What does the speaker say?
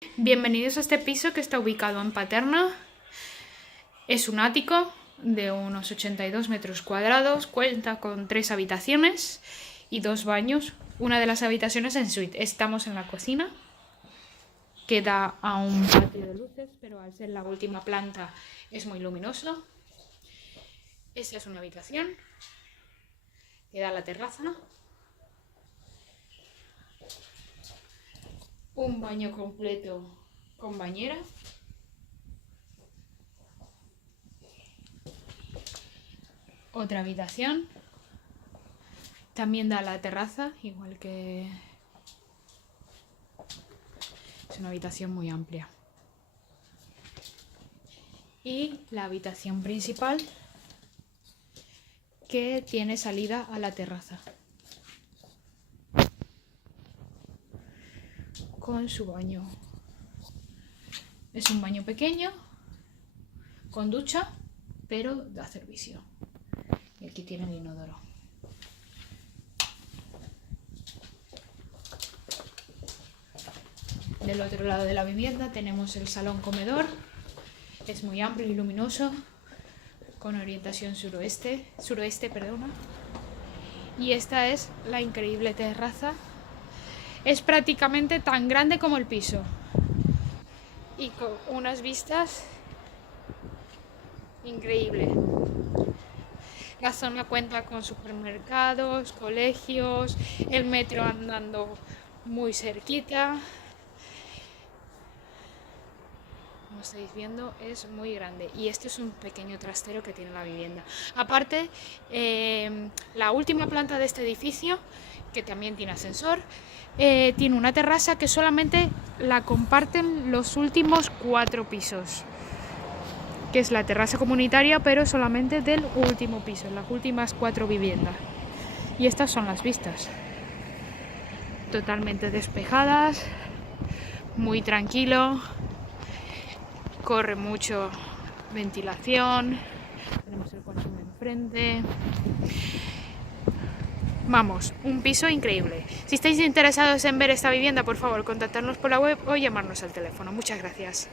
Bienvenidos a este piso que está ubicado en Paterna. Es un ático de unos 82 metros cuadrados, cuenta con 3 habitaciones y 2 baños. Una de las habitaciones en suite. Estamos en la cocina, que da a un patio de luces, pero al ser la última planta es muy luminoso. Esta es una habitación que da a la terraza. Un baño completo con bañera. Otra habitación. También da a la terraza, igual que... Es una habitación muy amplia. Y la habitación principal, que tiene salida a la terraza, con su baño. Es un baño pequeño, con ducha, pero da servicio. Y aquí tiene el inodoro. Del otro lado de la vivienda tenemos el salón comedor. Es muy amplio y luminoso, con orientación suroeste, perdona. Y esta es la increíble terraza. Es prácticamente tan grande como el piso. Y con unas vistas increíbles. La zona cuenta con supermercados, colegios, el metro andando muy cerquita. Como estáis viendo, es muy grande. Y este es un pequeño trastero que tiene la vivienda. Aparte, la última planta de este edificio, que también tiene ascensor, tiene una terraza que solamente la comparten los últimos 4 pisos. Que es la terraza comunitaria, pero solamente del último piso, las últimas 4 viviendas. Y estas son las vistas. Totalmente despejadas, muy tranquilo, corre mucho ventilación, tenemos el consumo enfrente. Vamos, un piso increíble. Si estáis interesados en ver esta vivienda, por favor, contactarnos por la web o llamarnos al teléfono. Muchas gracias.